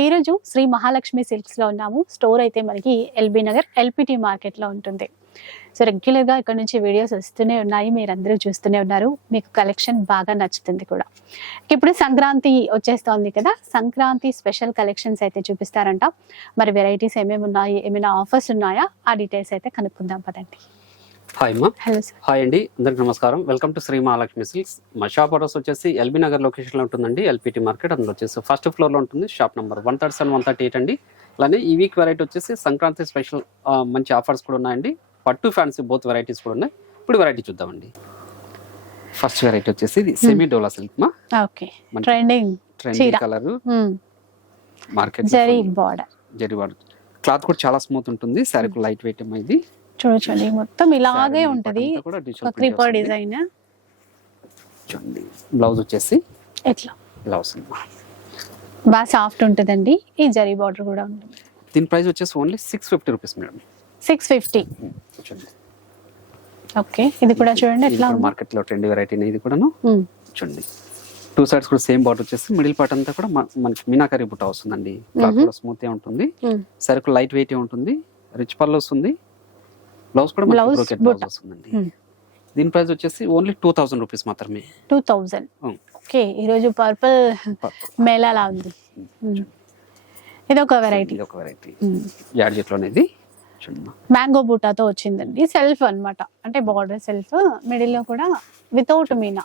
ఈరోజు శ్రీ మహాలక్ష్మి సిల్క్స్లో ఉన్నాము. స్టోర్ అయితే మనకి ఎల్బీ నగర్ ఎల్పిటి మార్కెట్లో ఉంటుంది. సో రెగ్యులర్గా ఇక్కడ నుంచి వీడియోస్ వస్తూనే ఉన్నాయి. మీరు అందరూ చూస్తూనే ఉన్నారు. మీకు కలెక్షన్ బాగా నచ్చుతుంది కూడా. ఇప్పుడు సంక్రాంతి వచ్చేస్తోంది కదా. సంక్రాంతి స్పెషల్ కలెక్షన్స్ అయితే చూపిస్తారంట. మరి వెరైటీస్ ఏమేమి ఉన్నాయి? ఏమైనా ఆఫర్స్ ఉన్నాయా? ఆ డీటెయిల్స్ అయితే కనుక్కుందాం పదండి. హాయ్ అమ్మా హలో సార్ హాయ్ అండి అందరికి నమస్కారం. Welcome to Shri Mahalakshmi silks మా షాప్ అడ్రస్ వచ్చేసి ఎల్బీ నగర్ లొకేషన్లో ఉంటుందండి. ఎల్పిటి మార్కెట్ అందులో వచ్చేసి ఫస్ట్ ఫ్లోర్లో ఉంటుంది. Shop number one thirty seven one thirty eight అండి. అలానే ఈ వీక్ వెరైటీ వచ్చేసి సంక్రాంతి స్పెషల్ మంచి ఆఫర్స్ కూడా ఉన్నాయండి. పట్టు ఫ్యాన్సీ బోత్ వెరైటీస్ కూడా ఉన్నాయి. ఇప్పుడు వెరైటీ చూద్దామండి. ఫస్ట్ వెరైటీ వచ్చేసి ఇది సెమీ డోలా సిల్క్ మా ఓకే ట్రెండింగ్ ట్రెండీ చీర. Colour. Market zari border zari వాడు క్లాత్ కూడా చాలా స్మూత్ ఉంటుంది. శారీ లైట్ వెయిట్ అమ్మా ఇది. చూడొచ్చండి. మొత్తం ఇలాగే ఉంటది. క్రీపర్. డిజైన్ చూడండి. బ్లౌజ్ వచ్చేసి ఎట్లా? ఇలా వస్తుంది బాగా సాఫ్ట్ ఉంటుందండి. ఈ జరీ బార్డర్ కూడా ఉంటుంది. దీని ప్రైస్ వచ్చేసి only six fifty rupees madam six fifty చూడండి. ఓకే ఇది కూడా చూడండి ఎట్లా మార్కెట్లో ట్రెండ్ వెరైటీ ఇది కూడాను. Hmm. చూడండి. టూ సైడ్స్ కూడా సేమ్ బార్డర్ వచ్చేసి మిడిల్ పార్ట్ అంతా కూడా మన- మనకి మీనాకరి బుట్ట వస్తుందండి. స్మూత్ ఉంటుంది. Hmm. సరుకు లైట్ వెయిట్ ఉంటుంది. రిచ్ పళ్ళు వస్తుంది. బ్లౌజ్ కూడా బ్లౌజ్. వస్తుందండి. దీని ప్రైస్ వచ్చేసి ఓన్లీ టూ థౌసండ్ రూపీస్ మాత్రమే. Two Hmm. ఓకే ఈరోజు పర్పుల్ మేళాలా ఉంది. ఇది ఒక వెరైటీ ఇది ఒక వెరైటీ యాడ్జెట్ లోనేది చూడండి మ్యాంగో బూటాతో వచ్చిందండి. సెల్ఫ్ అన్నమాట. అంటే బార్డర్ సెల్ఫ్ మిడిల్లో కూడా వితౌట్ మీనా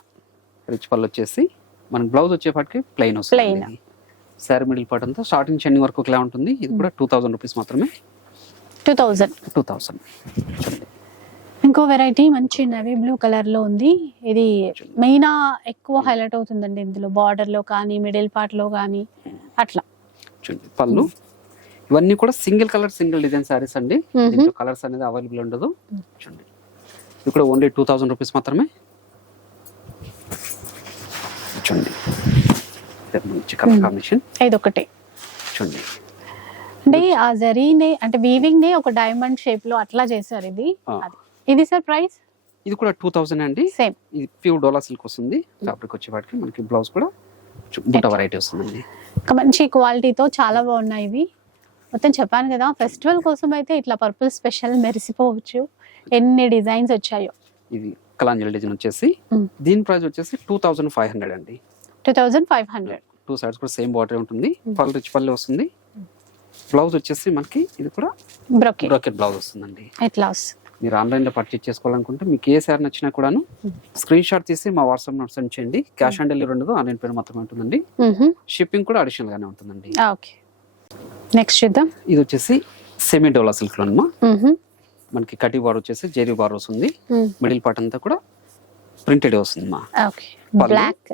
రిచ్ పళ్ళు వచ్చేసి మనకి బ్లౌజ్ వచ్చేపాటికి ప్లెయిన్. వస్తుంది శారీ మిడిల్ పార్ట్ అంతా స్టార్టింగ్ చెండింగ్ వరకు ఇలా ఉంటుంది. ఇది కూడా టూ థౌసండ్ రూపీస్ మాత్రమే. టూ థౌజండ్ టూ చూడండి ఇంకో వెరైటీ మంచి నవీ బ్లూ కలర్లో ఉంది. ఇది మెయిన్ ఎక్కువ హైలైట్ అవుతుందండి ఇందులో. బార్డర్లో కానీ మిడిల్ పార్ట్లో కానీ అట్లా. చూడండి పళ్ళు. ఇవన్నీ కూడా single colour single design saris అండి. దీంట్లో కలర్స్ అనేది అవైలబుల్ ఉండదు. చూడండి. ఇది కూడా ఓన్లీ టూ థౌసండ్ రూపీస్ మాత్రమే. చూడండి. మంచి కలర్ కాంబినేషన్ ఇది ఒకటి చూడండి. అంటే ఆ జరీనే అంటే వీవింగ్ నే ఒక డైమండ్ షేప్లో అట్లా చేశారు ఇది. ఇది సార్ ప్రైస్ ఇది కూడా టూ థౌసండ్ అండి. సేమ్ ఇది ప్యూర్ డోలా సిల్క్ వస్తుంది. ఫ్యాబ్రిక్ వచ్చేవాటికి మనకి బ్లౌజ్ కూడా బుట్ట వెరైటీ వస్తుందండి. మంచి క్వాలిటీతో చాలా బాగున్నాయి ఇవి. మొత్తం చెప్పాను కదా ఫెస్టివల్ కోసం అయితే ఇట్లా పర్పుల్ స్పెషల్ మెరిసిపోవచ్చు. ఎన్ని డిజైన్స్ వచ్చాయో. ఇది కలాంజలి డిజైన్ వచ్చేసి. దీని ప్రైస్ వచ్చేసి టూ థౌసండ్ ఫైవ్ హండ్రెడ్ అండి. Two thousand five hundred two sides కూడా సేమ్ బార్డర్ ఉంటుంది. పళ్ళు రిచ్ పళ్ళు వస్తుంది. బ్లౌజ్ వచ్చేసి మనకి ఇది కూడా బ్రోకే బ్రాకెట్ బ్లౌజ్ వస్తుందండి. ఇట్లా వస్తుంది మీరు ఆన్లైన్లో పర్చేజ్ చేసుకోవాలనుకుంటే మీకు ఏ సారీ నచ్చినా కూడాను స్క్రీన్ షాట్ తీసి మా వాట్సాప్ నోట్ సెండ్ చేయండి. క్యాష్ ఆన్ డెలివరీ ఉండదు ఆన్లైన్ పేరు మాత్రమే ఉంటుందండి. షిప్పింగ్ కూడా అడిషనల్ గానే ఉంటుందండి. ఓకే నెక్స్ట్ చూద్దాం. ఇది వచ్చేసి సెమీ డోలా సిల్క్లో మ్మ్హ. మనకి కటి బార్ వచ్చేసి జెరీ బార్ వస్తుంది. మిడిల్ పార్ట్ అంతా కూడా ప్రింటెడ్ వస్తుంది మా ఓకే పళ్ళు. బ్లాక్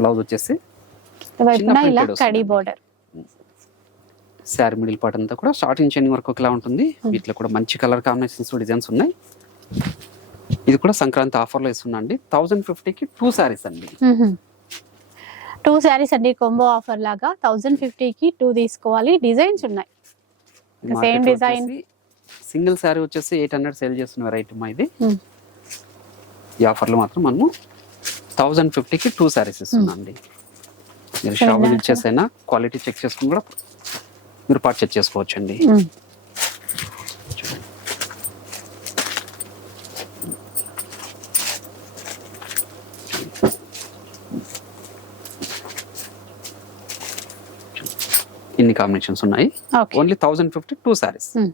బ్లౌజ్ వచ్చేసి కడి వస్తుంది. బోర్డర్ శారీ మిడిల్ పార్ట్ అంతా కూడా స్టార్టింగ్ చెండింగ్ వరకు ఒకలా ఉంటుంది. వీటిలో కూడా మంచి కలర్ కాంబినేషన్స్ డిజైన్స్ ఉన్నాయి. ఇది కూడా సంక్రాంతి ఆఫర్లో ఇస్తున్నా అండి. థౌజండ్ ఫిఫ్టీకి టూ శారీస్ అండి. టూ శారీస్ అండి కొంబో ఆఫర్ లాగా థౌజండ్ ఫిఫ్టీకి టూ తీసుకోవాలి. డిజైన్స్ ఉన్నాయి. Same design. సింగిల్ శారీ వచ్చేసి ఎయిట్ హండ్రెడ్ సేల్ చేస్తున్న వెరైటీ మా ఇది. Hmm. ఈ ఆఫర్లో మాత్రం మనము థౌజండ్ ఫిఫ్టీకి టూ శారీస్ ఇస్తున్నాం అండి. మీరు షాప్ Same ఇచ్చేసైనా క్వాలిటీ చెక్ చేసుకుని కూడా మీరు పర్చేజ్ చేసుకోవచ్చు అండి మ్మ్. ఇన్ని కాంబినేషన్స్ ఉన్నాయి only thousand fifty two Hmm.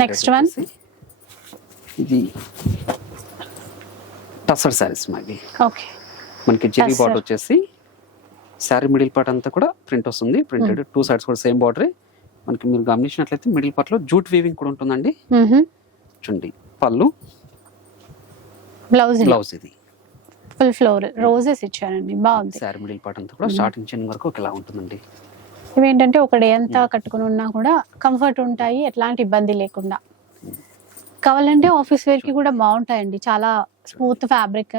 Next one. ఇది టసర్ శారీస్ మాది ఓకే మనకి జెరీ. బార్డర్ వచ్చేసి శారీ మిడిల్ పార్ట్ అంతా కూడా ప్రింట్ వస్తుంది. ప్రింటెడ్ టూ సైడ్స్ కూడా సేమ్ బార్డర్. మనకి మీరు గమనించినట్లయితే మిడిల్ పార్ట్లో జూట్ వీవింగ్ కూడా ఉంటుందండి. చూడండి. పళ్ళు. బ్లౌజ్ బ్లౌజ్ ఇది. ఫుల్ ఫ్లోర్ రోజెస్ ఇచ్చారండి. బాగుంది. శారీ మిడిల్ పార్ట్ అంతా కూడా స్టార్టింగ్ చిన్న వరకు ఒకలా ఉంటుందండి. ఇవేంటంటే ఒక డే అంతా కట్టుకుని ఉన్నా కూడా కంఫర్ట్ ఉంటాయి ఎట్లాంటి ఇబ్బంది లేకుండా. కావాలంటే ఆఫీస్ వేర్కి కూడా బాగుంటాయండి. చాలా స్మూత్ ఫ్యాబ్రిక్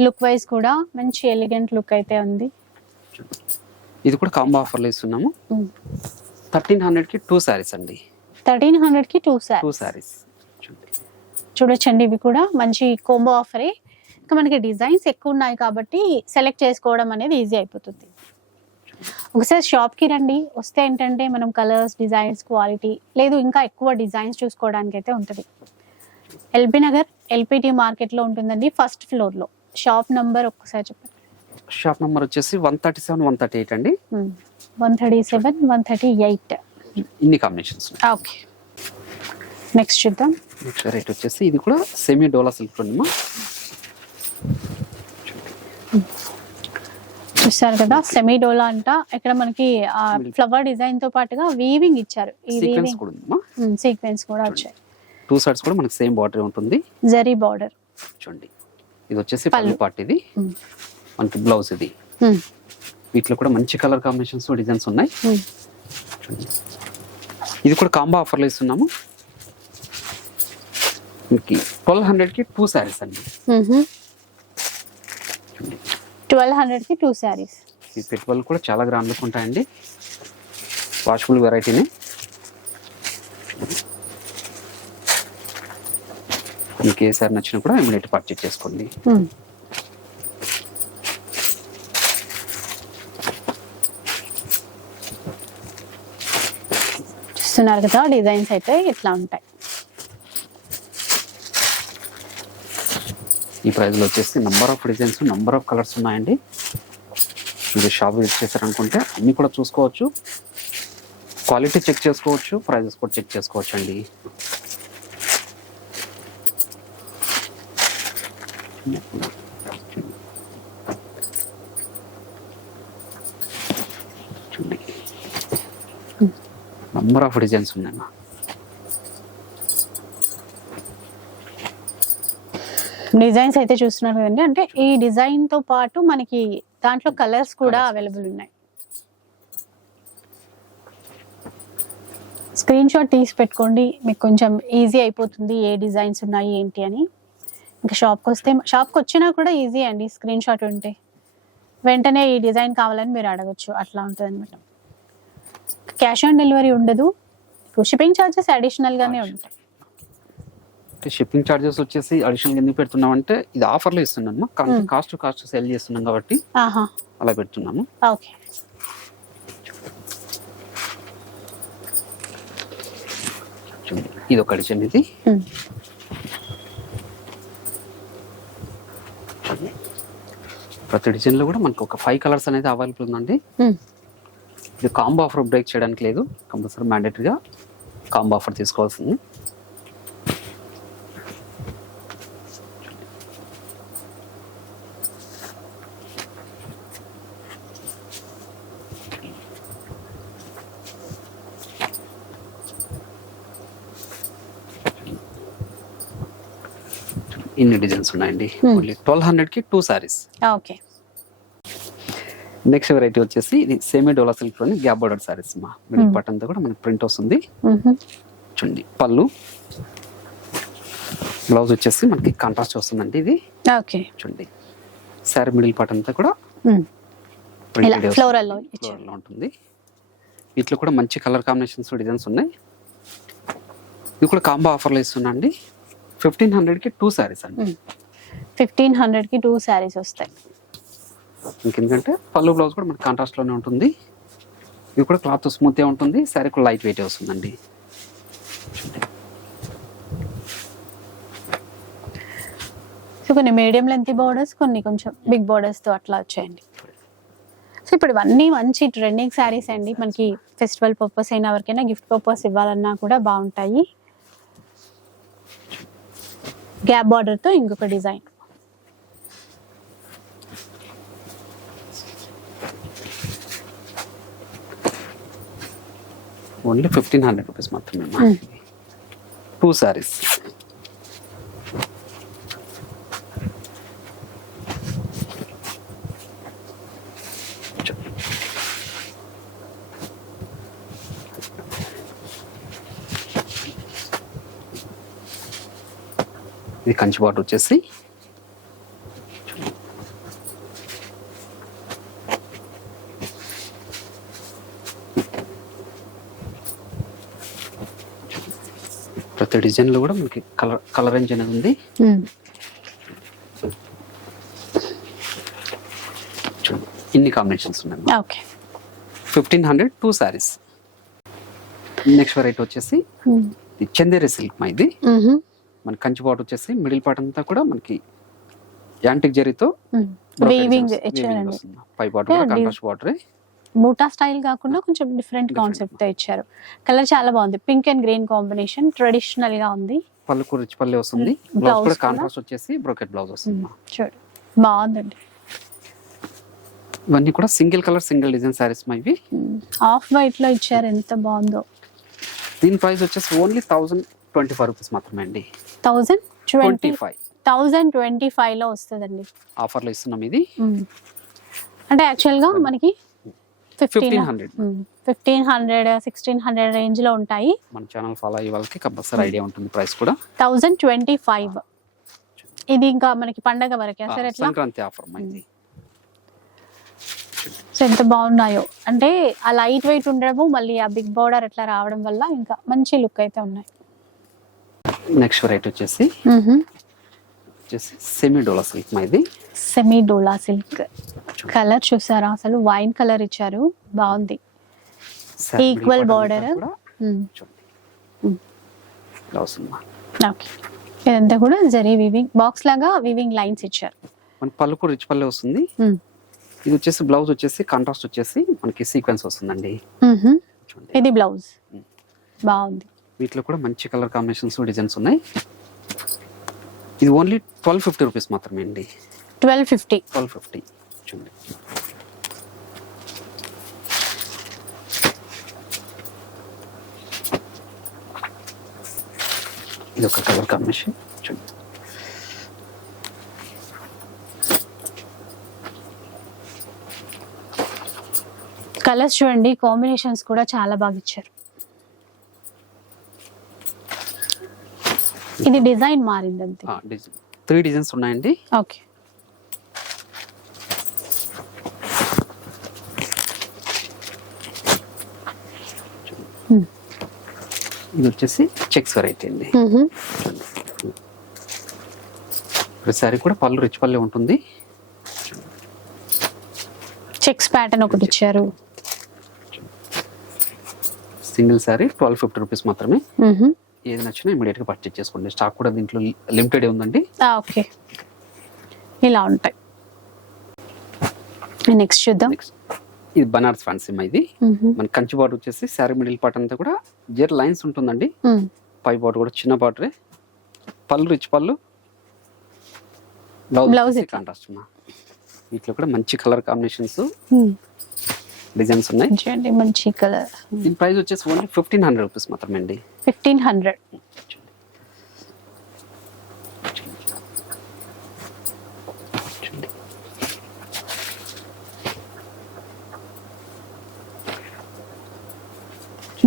లుక్ వైజ్ కూడా మంచి ఎలిగెంట్ లుక్ అయితే ఉంది. ఇది కూడా కాంబో ఆఫర్లో ఇస్తున్నాము. థర్టీన్ హండ్రెడ్కి టూ శారీస్ అండి. థర్టీన్ హండ్రెడ్కి టూ టూ సార్ శారీస్ చూడొచ్చండి ఇవి కూడా. మంచి కోంబో ఆఫరే ఇంకా మనకి డిజైన్స్ ఎక్కువ ఉన్నాయి కాబట్టి సెలెక్ట్ చేసుకోవడం అనేది ఈజీ అయిపోతుంది. ఒకసారి షాప్కి రండి. వస్తే ఏంటంటే మనం కలర్స్ డిజైన్స్ క్వాలిటీ లేదు ఇంకా ఎక్కువ డిజైన్స్ చూసుకోవడానికి అయితే ఉంటుంది. ఎల్బీ నగర్ ఎల్పిటి మార్కెట్లో ఉంటుందండి ఫస్ట్ ఫ్లోర్లో. షాప్ నంబర్ ఒక్కసారి చెప్పండి. షాప్ నెంబర్ వచ్చేసి one thirty seven one thirty eight అండి. One thirty seven one thirty eight ఇన్ని కాంబినేషన్స్ ఓకే నెక్స్ట్ చూద్దాం. నెక్స్ట్ రేట్ వచ్చేసి ఇది కూడా సెమీ డోలా సిల్క్ ఉండమ్మా చూస్తారు కదా సెమీ డోలా అంట. ఇక్కడ మనకి ఫ్లవర్ డిజైన్తో పాటుగా వీవింగ్ ఇచ్చారు. ఈ వీవింగ్ సీక్వెన్స్ కూడా వచ్చాయి. టూ సైడ్స్ కూడా మనకి సేమ్ బార్డర్ ఉంటుంది. జరీ బార్డర్ చూడండి. ఇది వచ్చేసి పళ్ళు. పళ్ళు. పార్ట్ ఇది. మనకి బ్లౌజ్ ఇది. వీటిలో కూడా మంచి కలర్ కాంబినేషన్స్ డిజైన్స్ ఉన్నాయి. ఇది కూడా కాంబో ఆఫర్లో ఇస్తున్నాము. మీకు ట్వెల్వ్ హండ్రెడ్కి టూ శారీస్ అండి. ట్వెల్వ్ హండ్రెడ్కి టూ శారీస్ ఈ పెట్టుబడులు కూడా చాలా గ్రాండ్ లుక్ ఉంటాయండి. వాషబుల్ వెరైటీని మీకు ఏ సారి నచ్చినా కూడా ఇమీడియట్ పర్చేజ్ చేసుకోండి. చూస్తున్నారు కదా డిజైన్స్ అయితే ఇట్లా ఉంటాయి. ఈ ప్రైస్లో వచ్చేసి number of designs number of colours ఉన్నాయండి. మీరు షాప్ విజిట్ చేశారనుకుంటే అన్నీ కూడా చూసుకోవచ్చు. క్వాలిటీ చెక్ చేసుకోవచ్చు ప్రైజెస్ కూడా చెక్ చేసుకోవచ్చు అండి Yeah. నంబర్ ఆఫ్ డిజైన్స్ ఉన్నాయమ్మా డిజైన్స్ అయితే చూస్తున్నారు కదండి అంటే ఈ డిజైన్తో పాటు మనకి దాంట్లో కలర్స్ కూడా అవైలబుల్ ఉన్నాయి స్క్రీన్ షాట్ తీసి పెట్టుకోండి మీకు కొంచెం ఈజీ అయిపోతుంది ఏ డిజైన్స్ ఉన్నాయి ఏంటి అని ఇంకా షాప్కి వస్తే షాప్కి వచ్చినా కూడా ఈజీ అండి స్క్రీన్ షాట్ ఉంటే వెంటనే ఈ డిజైన్ కావాలని మీరు అడగచ్చు అట్లా ఉంటుంది అనమాట క్యాష్ ఆన్ డెలివరీ ఉండదు. షిప్పింగ్ ఛార్జెస్ అడిషనల్గానే ఉంటాయి. అంటే షిప్పింగ్ చార్జెస్ వచ్చేసి అడిషనల్ ఎందుకు పెడుతున్నామంటే ఇది ఆఫర్లో ఇస్తున్నాము. Hmm. Cost to cost sell చేస్తున్నాం కాబట్టి ఆహా. అలా పెడుతున్నాము. ఓకే. ఇది ఒక డిజైన్ ఇది. Hmm. ప్రతి డిజైన్లో కూడా మనకు ఒక ఫైవ్ కలర్స్ అనేది అవైలబుల్ ఉందండి. Hmm. ఇది కాంబో ఆఫర్ బ్రేక్ చేయడానికి లేదు. కంపల్సరీ మ్యాండేటరీగా కాంబో ఆఫర్ తీసుకోవాల్సింది. ఇన్ని డిజైన్స్ ఉన్నాయండి. ట్వెల్వ్ హండ్రెడ్కి two saris okay next variety వచ్చేసి ఇది సేమీ డోలా సిల్క్లోని గ్యాప్ బోర్డర్ సారీస్ మా మిడిల్. పార్ట్ అంతా కూడా మనకి ప్రింట్ వస్తుంది. చూడండి పళ్ళు. బ్లౌజ్ వచ్చేసి మనకి కాంట్రాస్ట్ వస్తుందండి ఇది. ఓకే. చూడండి శారీ మిడిల్ పార్ట్ అంతా కూడా ఉంటుంది. వీటిలో కూడా మంచి కలర్ కాంబినేషన్స్ డిజైన్స్ ఉన్నాయి. ఇది కూడా కాంబో ఆఫర్లో ఇస్తున్నా అండి. ఫిఫ్టీన్ హండ్రెడ్కి టూ శారీస్ అండి. ఫిఫ్టీన్ హండ్రెడ్కి టూ శారీస్ వస్తాయి. ఇంకెందుకంటే పళ్ళు బ్లౌజ్ కూడా మనకి కాంట్రాస్ట్లోనే ఉంటుంది. ఇది కూడా క్లాత్ స్మూత్గా ఉంటుంది. శారీ కూడా లైట్ వెయిట్ వస్తుందండి. సో కొన్ని మీడియం లెంత్ బోర్డర్స్ కొన్ని కొంచెం బిగ్ బోర్డర్స్తో అట్లా వచ్చాయండి. సో ఇప్పుడు ఇవన్నీ మంచి ట్రెండింగ్ శారీస్ అండి. మనకి ఫెస్టివల్ పర్పస్ అయినా ఎవరికైనా గిఫ్ట్ పర్పస్ ఇవ్వాలన్నా కూడా బాగుంటాయి. గ్యాప్ బార్డర్తో ఇంకొక design. Only fifteen hundred rupees మాత్రమే Hmm. టూ శారీస్ ఇది కంచి బాట్ వచ్చేసి డిజైన్లో కూడా మనకి కలర్ కలర్ రేంజ్ అనేది ఉంది. ఇన్ని కాంబినేషన్స్ ఉన్నాయి okay. Fifteen hundred two saris next variety వచ్చేసి చందేరి సిల్క్ మా ఇది. మన కంచి పాటు వచ్చేసి మిడిల్ పార్ట్ అంతా కూడా మనకి యాంటిక్ జరీతో పై పాటు కాంట్రాస్ట్ బూటా స్టైల్ కాకుండా కొంచెం డిఫరెంట్. కాన్సెప్ట్తో ఇచ్చారు. కలర్ చాలా బాగుంది. పింక్ అండ్ గ్రీన్ కాంబినేషన్ ట్రెడిషనల్గా ఉంది. పళ్ళు రిచ్ పల్లె వస్తుంది. Mm. బ్లౌజ్ కూడా? కాంట్రాస్ట్ వచ్చేసి బ్రోకెట్ బ్లౌజ్ వస్తుంది. చూడు బాగుందండి. ఇవన్నీ కూడా single colour single design saris మా ఇవి. ఆఫ్ వైట్లో ఇచ్చారు. ఎంత బాగుందో. దీని ప్రైస్ వచ్చేసి only thousand twenty five rupees మాత్రమే అండి. Thousand twenty five thousand twenty ఫైవ్లో వస్తుందండి. ఆఫర్లో ఇస్తున్నాం ఇది. అంటే యాక్చువల్గా మనకి fifteen hundred. Fifteen hundred sixteen hundred రేంజ్లో ఉంటాయి. మన ఛానల్ ఫాలో అయ్యే వాళ్ళకి కంపల్సరీ ఐడియా ఉంటుంది ప్రైస్ కూడా. Thousand twenty five. ఇది ఇంకా మనకి పండగ వరకే. సార్ ఎట్లా? సంక్రాంతి ఆఫర్ మా ఇది. సో ఎంత బాగున్నాయో. అంటే ఆ లైట్ వెయిట్ ఉండడము మళ్ళీ ఆ బిగ్ బోర్డర్ ఎట్లా రావడం వల్ల ఇంకా మంచి లుక్ అయితే ఉన్నాయి. నెక్స్ట్ వెరైటీ వచ్చేసి వచ్చేసి సెమీ డోలా సిల్క్ మా ఇది సెమీ డోలా సిల్క్ కలర్ చూసారా? అసలు వైన్ కలర్ ఇచ్చారు. బాగుంది. మా. ఓకే ఇదంతా కూడా జరీ వివింగ్ బాక్స్ లాగా వివింగ్ లైన్స్ ఇచ్చారు. మన పళ్ళు కూడా రిచ్ పల్లె వస్తుంది. ఇది వచ్చేసి బ్లౌజ్ వచ్చేసి కాంట్రాస్ట్ వచ్చేసి మనకి సీక్వెన్స్ వస్తుందండి. ఇది బ్లౌజ్. బాగుంది. వీటిలో కూడా మంచి కలర్ కాంబినేషన్స్ డిజైన్స్ ఉన్నాయి. ఇది ఓన్లీ ట్వెల్వ్ ఫిఫ్టీ రూపీస్ మాత్రమే అండి ట్వెల్వ్ ఫిఫ్టీ ట్వెల్వ్ ఫిఫ్టీ చూడండి. ఇది ఒక కలర్ కాంబినేషన్. చూడండి. కలర్స్ చూడండి కాంబినేషన్స్ కూడా చాలా బాగా ఇచ్చారు. ఇది డిజైన్ మారింది అంతే డిజైన్. త్రీ డిజైన్స్ ఉన్నాయండి. ఓకే. ఇది వచ్చేసి చెక్స్ వెరైటీ అండి. ప్రతిసారి కూడా పళ్ళు రిచ్ పల్లె ఉంటుంది. చెక్స్ ప్యాటర్న్ ఒకటి ఇచ్చారు. Single sari twelve fifty rupees మాత్రమే. ఏది నచ్చినా ఇమీడియట్గా పర్చేజ్ చేసుకోండి. స్టాక్ కూడా దీంట్లో లిమిటెడ్ ఉందండి. ఓకే. ఇలా ఉంటాయి. నెక్స్ట్ చూద్దాం. ఇది బనారస్ ఫ్యాన్సీ ఇది. మన కంచి బార్డర్ వచ్చేసి శారీ మిడిల్ పార్ట్ అంతా కూడా జర్ లైన్స్ ఉంటుందండి. పై బార్డర్ కూడా చిన్న బార్డరే. పళ్ళు రిచ్ పళ్ళు. బ్లౌజ్? కాంట్రాస్ట్ మా. వీటిలో కూడా మంచి కలర్ కాంబినేషన్స్. డిజైన్స్ ఉన్నాయి. చూడండి మంచి కలర్. దీని ప్రైస్ వచ్చేసి ఓన్లీ ఫిఫ్టీన్ హండ్రెడ్ రూపీస్ మాత్రమే అండి ఫిఫ్టీన్ హండ్రెడ్.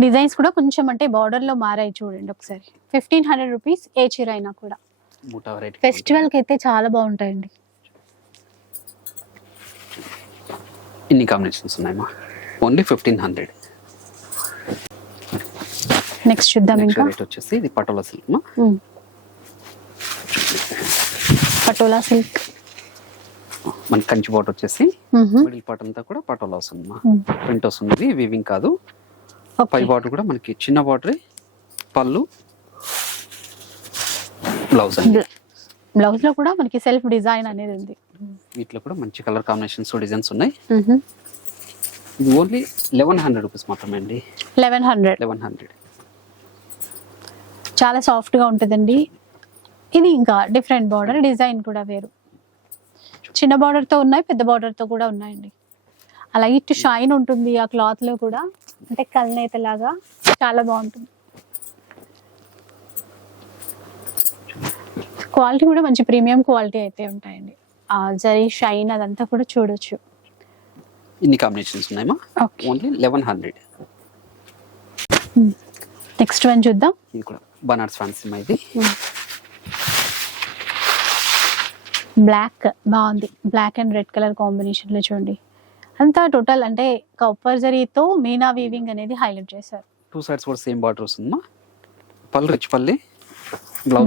డిజైన్స్ కూడా కొంచెం అంటే బార్డర్లో మారాయి చూడండి ఒకసారి. ఫిఫ్టీన్ హండ్రెడ్ రూపీస్ ఏ చీర అయినా కూడా. ఫెస్టివల్కి అయితే చాలా బాగుంటాయండి. ఇన్ని కాంబినేషన్స్ ఉన్నాయమ్మా. ఓన్లీ ఫిఫ్టీన్ హండ్రెడ్ నెక్స్ట్ చూద్దాం ఇంకా. రేట్ వచ్చేసి ఇది పటోలా సిల్క్ మా. పటోలా సిల్క్ మన కంచి బాట్ వచ్చేసి. మిడిల్ పార్ట్ అంతా కూడా పటోలా వస్తుంది మా. ప్రింట్ వస్తుంది వీవింగ్ కాదు. పై బార్డర్ కూడా మనకి చిన్న బార్డర్ పళ్ళు బ్లౌజ్ బ్లౌజ్లో కూడా మనకి సెల్ఫ్ డిజైన్ అనేది ఉంది. వీటిలో కూడా మంచి కలర్ కాంబినేషన్స్ డిజైన్స్ ఉన్నాయి. ఇది ఓన్లీ లెవెన్ హండ్రెడ్ రూపీస్ మాత్రమే అండి లెవెన్ హండ్రెడ్. Eleven hundred. చాలా సాఫ్ట్గా ఉంటుందండి. ఇది ఇంకా డిఫరెంట్ బార్డర్ డిజైన్ కూడా వేరు. చిన్న బార్డర్తో ఉన్నాయి పెద్ద బార్డర్తో కూడా ఉన్నాయండి. ఆ లైట్ షైన్ ఉంటుంది ఆ క్లాత్లో కూడా. అంటే కల్నేత లాగా చాలా బాగుంటుంది. క్వాలిటీ కూడా మంచి ప్రీమియం క్వాలిటీ అయితే ఉంటాయండి. జరీ షైన్ అదంతా కూడా చూడొచ్చు. ఇన్ని కాంబినేషన్స్ ఉన్నాయమ్మా? Okay. Only eleven hundred. Next one చూద్దాం. ఇది కూడా బనార్స్ ఫ్యాన్సీ ఇది. బ్లాక్ బాగుంది. బ్లాక్ అండ్ రెడ్ కలర్ కాంబినేషన్లో చూడండి. అంతా టోటల్ అంటే కప్పర్ జరీతో మీనా వీవింగ్ అనేది హైలైట్ చేశారు. టూ సైడ్స్ కూడా సేమ్ బార్డర్ వస్తుందమ్మా. పళ్ళు రిచ్ పల్లి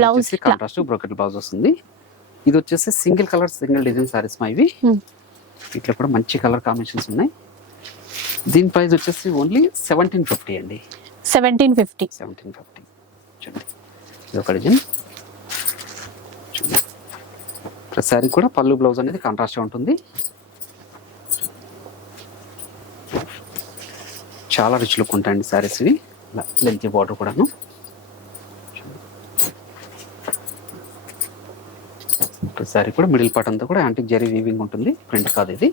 బ్లౌజ్. కాంట్రాస్ట్ బ్రోకెట్ బ్లౌజ్ వస్తుంది. ఇది వచ్చేసి single colour single design saris మా ఇవి. ఇట్లా కూడా మంచి కలర్ కాంబినేషన్స్ ఉన్నాయి. దీని ప్రైస్ వచ్చేసి ఓన్లీ సెవెంటీన్ ఫిఫ్టీ అండి. Seventeen fifty. Seventeen fifty. చూడండి. ఇది ఒక డిజైన్. చూడండి. ప్రతి శారీ కూడా పళ్ళు బ్లౌజ్ అనేది కాంట్రాస్ట్ ఉంటుంది. చాలా రిచ్ లుక్ ఉంటాయండి శారీస్ ఇవి. లెంత్ బార్డర్ కూడాను. శారీ కూడా మిడిల్ పార్ట్ అంతా కూడా యాంటిక్ జరీ వీవింగ్ ఉంటుంది. ప్రింట్ కాదు ఇది.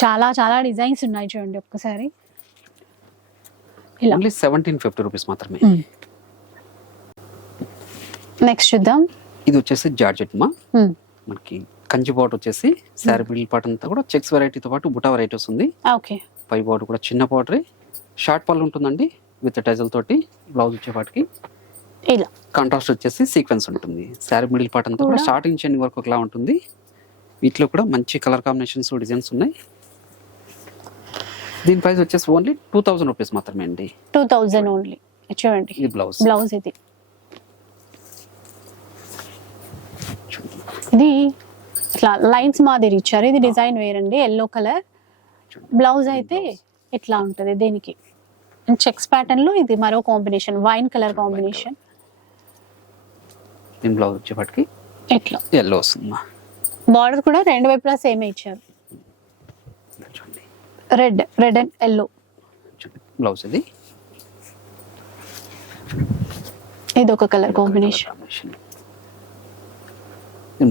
చాలా చాలా డిజైన్స్ ఉన్నాయి చూడండి ఒక్కసారి. ఇలా. ఓన్లీ సెవెంటీన్ ఫిఫ్టీ రూపీస్ మాత్రమే. నెక్స్ట్ చూద్దాం. ఇది వచ్చేసి జార్జెట్ మా. మనకి కంచి బాట్ వచ్చేసి శారీ మిడిల్ పార్ట్ అంతా కూడా చెక్స్ వెరైటీతో పాటు బుటా వెరైటీ వస్తుంది ఓకే. పై బార్డర్ కూడా చిన్న బార్డర్. షార్ట్ పళ్ళు ఉంటుందండి. విత్ టైజల్ తోటి బ్లౌజ్ వచ్చేపాటికి ఇలా. కాంట్రాస్ట్ వచ్చేసి సీక్వెన్స్ ఉంటుంది. శారీ మిడిల్ పార్ట్ అంతా కూడా? స్టార్టింగ్ ఎండింగ్ వరకు ఒకలా ఉంటుంది. వీటిలో కూడా మంచి కలర్ కాంబినేషన్స్ డిజైన్స్ ఉన్నాయి. దీని ప్రైస్ వచ్చేసి ఓన్లీ టూ థౌజండ్ రూపీస్ మాత్రమే అండి. Two thousand only. చూడండి. ఇది బ్లౌజ్. బ్లౌజ్ ఇది. ఇది ఇట్లా లైన్స్ మాదిరి ఇచ్చారు. ఇది డిజైన్ వేరండి. Yellow colour. బ్లౌజ్ అయితే ఇట్లా ఉంటుంది? దీనికి? చెక్స్ ప్యాటర్న్లో ఇది మరో కాంబినేషన్ వైన్ కలర్ కాంబినేషన్ దీని బ్లౌజ్ వచ్చేపాటికి ఇట్లా ఎల్లో వస్తుంది మా బార్డర్ కూడా రెండు వైపులా సేమ్ ఇచ్చారు. Red red and yellow blouse ఇది. ఇది ఒక కలర్ కాంబినేషన్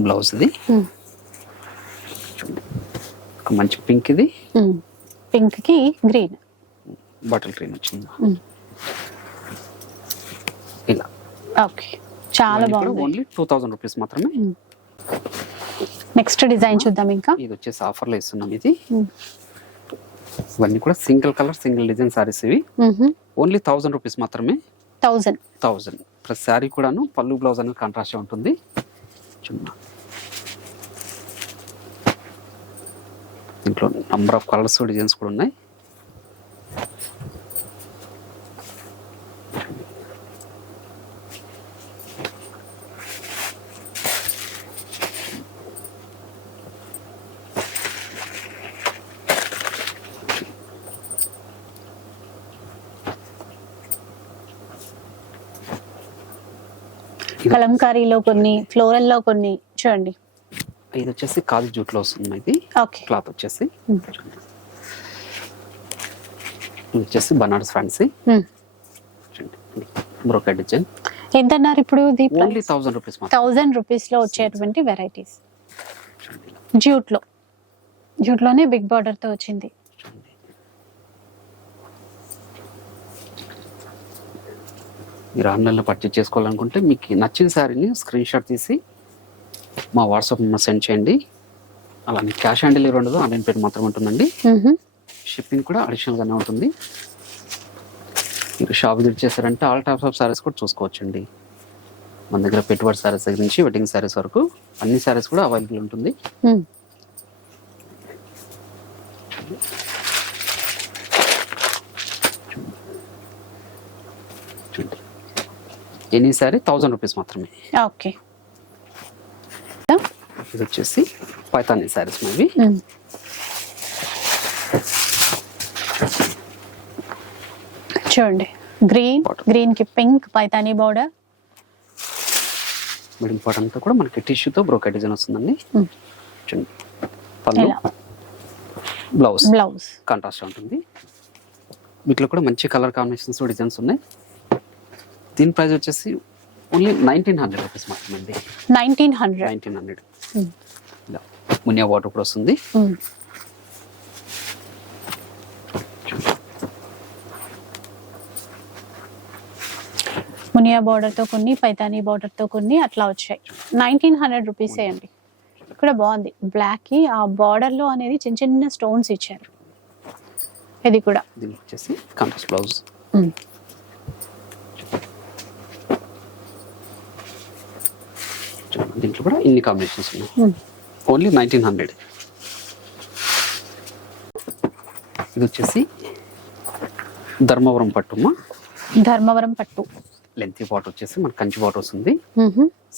బ్లౌజ్ ఇది. చూడండి. ఒక మంచి పింక్ ఇది. పింక్కి గ్రీన్ బాటిల్ గ్రీన్ వచ్చింది. ఇలా. ఓకే. చాలా బాగుంది. ఓన్లీ టూ థౌజండ్ రూపీస్ మాత్రమే. నెక్స్ట్ డిజైన్ చూద్దాం ఇంకా. ఇది వచ్చేసి ఆఫర్లో ఇస్తున్నాం ఇది. ఇవన్నీ కూడా single colour single design sarees ఇవి. ఓన్లీ థౌజండ్ రూపీస్ మాత్రమే. థౌజండ్ థౌజండ్ ప్రతి శారీ కూడాను పళ్ళు బ్లౌజ్ అనేది కాంట్రాస్ట్ ఉంటుంది. చిన్న దీంట్లో నంబర్ ఆఫ్ కలర్స్ డిజైన్స్ కూడా ఉన్నాయి. కలంకారీలో కొన్ని ఫ్లోరల్లో కొన్ని. చూడండి. ఇది వచ్చేసి కాజు జూట్లో వస్తుంది ఇది. క్లాత్ వచ్చేసి. ఇది వచ్చేసి బనారస్ ఫ్యాన్సీ. Brocade design. ఎంత అన్నారు ఇప్పుడు ఇది ఓన్లీ థౌసండ్ రూపీస్ మాత్రం థౌజండ్ రూపీస్లో వచ్చేటువంటి వెరైటీస్ జ్యూట్లో జ్యూట్లోనే బిగ్ బార్డర్తో వచ్చింది. మీరు ఆన్లైన్లో పర్చేజ్ చేసుకోవాలనుకుంటే మీకు నచ్చిన శారీని స్క్రీన్ షాట్ తీసి మా వాట్సాప్ నెంబర్ సెండ్ చేయండి. అలానే క్యాష్ ఆన్ డెలివరీ ఉండదు ఆన్లైన్ పేమెంట్ మాత్రం ఉంటుందండి. షిప్పింగ్ కూడా అడిషనల్గానే ఉంటుంది. మీరు షాప్ విజిట్ చేశారంటే ఆల్ టైప్స్ ఆఫ్ శారీస్ కూడా చూసుకోవచ్చండి. మన దగ్గర పెట్టుబడి శారీస్ దగ్గర నుంచి వెడ్డింగ్ శారీస్ వరకు అన్ని శారీస్ కూడా అవైలబుల్ ఉంటుంది. చూడండి. ఎనీ శారీ థౌజండ్ రూపీస్ మాత్రమే. ఓకే. ఇది వచ్చేసి పైతానీ శారీస్ మావి. చూడండి. గ్రీన్. గ్రీన్కి pink Paithani border middle part అంతా కూడా మనకి టిష్యూతో బ్రోకెట్ డిజైన్ వస్తుందండి. చూడండి. బ్లౌజ్. బ్లౌజ్. కాంట్రాస్ట్ ఉంటుంది. వీటిలో కూడా మంచి కలర్ కాంబినేషన్స్ డిజైన్స్ ఉన్నాయి. దీని ప్రైస్ వచ్చేసి ఓన్లీ నైన్టీన్ హండ్రెడ్ రూపీస్ మాత్రమే అండి. నైన్టీన్ హండ్రెడ్ నైన్టీన్ హండ్రెడ్ ఇలా మునియా వాటర్ కూడా వస్తుంది. మునియా బార్డర్తో కొన్ని పైతానీ బార్డర్తో కొన్ని అట్లా వచ్చాయి. నైన్టీన్ హండ్రెడ్ రూపీస్ అండి. కూడా బాగుంది. బ్లాక్కి ఆ బార్డర్లో అనేది చిన్న చిన్న స్టోన్స్ ఇచ్చారు. ఇది కూడా. వచ్చేసి కాంట్రాస్ట్ బ్లౌజ్ దీంట్లో కూడా ఇన్ని కాంబినేషన్స్ ఉన్నాయి. ఓన్లీ నైన్టీన్ హండ్రెడ్ ఇది వచ్చేసి ధర్మవరం పట్టుమ్మ ధర్మవరం పట్టు. లెంతీ పాట్ వచ్చేసి మన కంచి పాట్ వస్తుంది.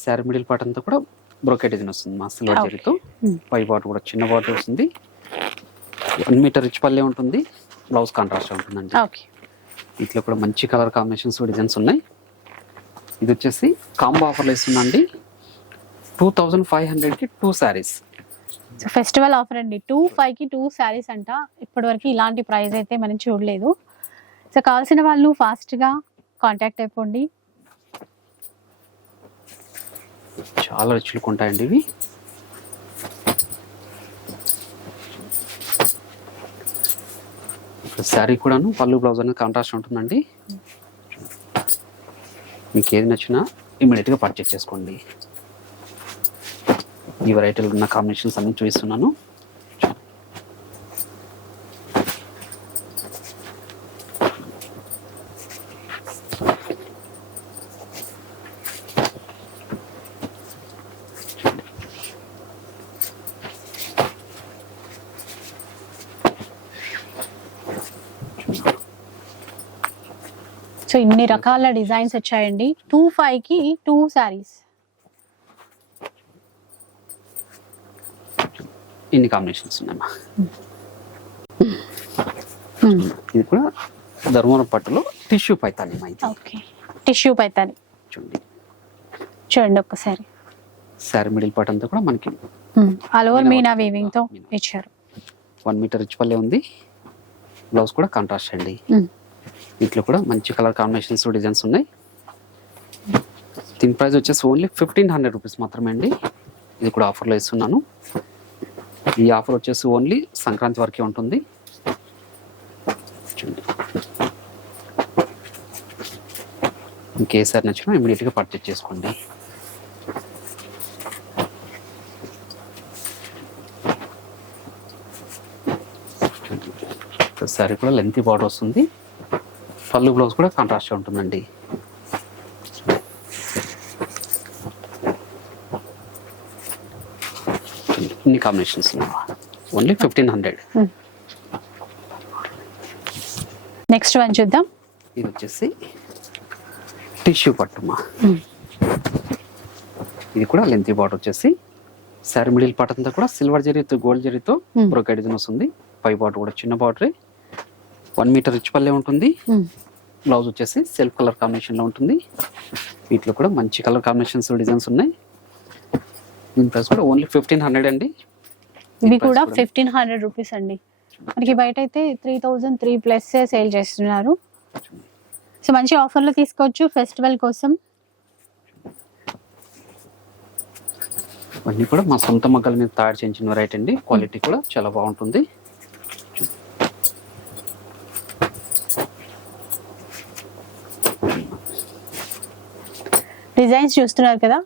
శారీ మిడిల్ పార్ట్ అంతా కూడా బ్రోకెట్ డిజైన్ వస్తుంది మా సిల్వర్. జరీతో. పై పాట్ కూడా చిన్న పాట్ వస్తుంది. వన్ మీటర్ రిచ్ పల్లె ఉంటుంది బ్లౌజ్ కాంట్రాస్ట్ ఉంటుందండి. ఓకే వీటిలో కూడా మంచి కలర్ కాంబినేషన్స్ డిజైన్స్ ఉన్నాయి. ఇది వచ్చేసి కాంబో ఆఫర్లో ఇస్తుందండి. టూ థౌజండ్ ఫైవ్ హండ్రెడ్కి two sarees. So festival offer అండి. టూ ఫైవ్కి టూ శారీస్ అంట. ఇప్పటివరకు ఇలాంటి ప్రైస్ అయితే మనం చూడలేదు. సో కావాల్సిన వాళ్ళు ఫాస్ట్గా కాంటాక్ట్ అయిపోండి. చాలా రిచ్ లుక్ ఉంటాయండి ఇవి. శారీ కూడాను పళ్ళు బ్లౌజ్ అనేది కాంట్రాస్ట్ ఉంటుందండి. మీకు ఏది నచ్చినా ఇమీడియట్గా పర్చేస్ చేసుకోండి. ఈ వెరైటీలు ఉన్న కాంబినేషన్స్ అన్ని చూపిస్తున్నాను. సో ఇన్ని రకాల డిజైన్స్ వచ్చాయండి. టూ ఫైవ్కి టూ శారీస్ ఇన్ని కాంబినేషన్స్ ఉన్నాయమ్మా. ఇది కూడా ధర్మవరం పట్టులో టిష్యూ పైతాని మా ఇది ఓకే. టిష్యూ పైతాని. చూడండి. చూడండి ఒక్కసారి. శారీ మిడిల్ పార్ట్ అంతా కూడా మనకి ఆల్ ఓవర్ మీనా. వీవింగ్తో. ఇచ్చారు. వన్ మీటర్ రిచ్ పల్లె ఉంది. బ్లౌజ్ కూడా కాంట్రాస్ట్ అండి. వీటిలో కూడా మంచి కలర్ కాంబినేషన్స్ డిజైన్స్ ఉన్నాయి. దీని ప్రైస్ వచ్చేసి ఓన్లీ ఫిఫ్టీన్ హండ్రెడ్ రూపీస్ మాత్రమే అండి. ఇది కూడా ఆఫర్లో ఇస్తున్నాను. ఈ ఆఫర్ వచ్చేసి ఓన్లీ సంక్రాంతి వరకే ఉంటుంది. ఇంకేసారి నచ్చినా ఇమీడియట్గా పర్చేస్ చేసుకోండి. సారీ కూడా లెంతీ బార్డర్ వస్తుంది. పళ్ళు బ్లౌజ్ కూడా కాంట్రాస్ట్ ఉంటుందండి ఇన్ని combinations only fifteen hundred next one చూద్దాం. ఇది వచ్చేసి టిష్యూ పట్టుమా. మ్మ్. ఇది కూడా లెంతీ బార్డర్ వచ్చేసి శారీ మిడిల్ పార్ట్ అంతా కూడా సిల్వర్ జరీతో గోల్డ్ జరీతో మ్మ్. బ్రోకెడ్ డిజైన్ వస్తుంది పై బార్డర్ కూడా చిన్న బార్డర్ వన్ మీటర్ రిచ్ పల్లె ఉంటుంది. బ్లౌజ్ వచ్చేసి సెల్ఫ్ కలర్ కాంబినేషన్లో ఉంటుంది. వీటిలో కూడా మంచి కలర్ కాంబినేషన్స్ డిజైన్స్ ఉన్నాయి. దీని ప్రైస్ కూడా ఓన్లీ ఫిఫ్టీన్ హండ్రెడ్ అండి. ఇవి కూడా- ఫిఫ్టీన్ హండ్రెడ్ రూపీస్ అండి. మనకి బయట అయితే three thousand three plus sale చేస్తున్నారు. సో మంచి ఆఫర్లో తీసుకోవచ్చు ఫెస్టివల్ కోసం. ఇవన్నీ కూడా మా సొంత మగ్గల మీద తయారు చేయించిన వెరైటీ అండి. క్వాలిటీ కూడా చాలా బాగుంటుంది. డిజైన్స్ చూస్తున్నారు కదా?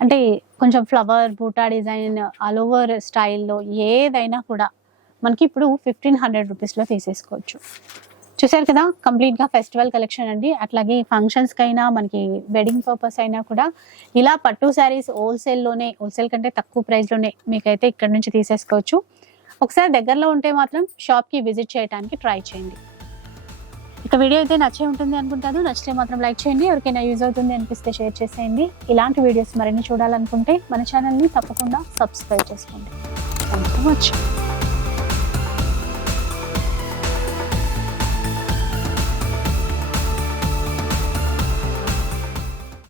అంటే కొంచెం ఫ్లవర్ బూటా డిజైన్ ఆల్ ఓవర్ స్టైల్లో ఏదైనా కూడా మనకి ఇప్పుడు ఫిఫ్టీన్ హండ్రెడ్ రూపీస్లో తీసేసుకోవచ్చు. చూసారు కదా కంప్లీట్గా ఫెస్టివల్ కలెక్షన్ అండి. అట్లాగే ఫంక్షన్స్కి అయినా మనకి వెడ్డింగ్ పర్పస్ అయినా కూడా ఇలా పట్టు శారీస్ హోల్సేల్లోనే హోల్సేల్ కంటే తక్కువ ప్రైస్లోనే మీకైతే ఇక్కడ నుంచి తీసేసుకోవచ్చు. ఒకసారి దగ్గరలో ఉంటే మాత్రం షాప్కి విజిట్ చేయడానికి ట్రై చేయండి. ఇక వీడియో అయితే నచ్చే ఉంటుంది అనుకుంటాను. నచ్చితే మాత్రం లైక్ చేయండి. ఎవరికైనా యూజ్ అవుతుంది అనిపిస్తే షేర్ చేసేయండి. ఇలాంటి వీడియోస్ మరిన్ని చూడాలనుకుంటే మన ఛానల్ని తప్పకుండా సబ్స్క్రైబ్ చేసుకోండి. Thank you much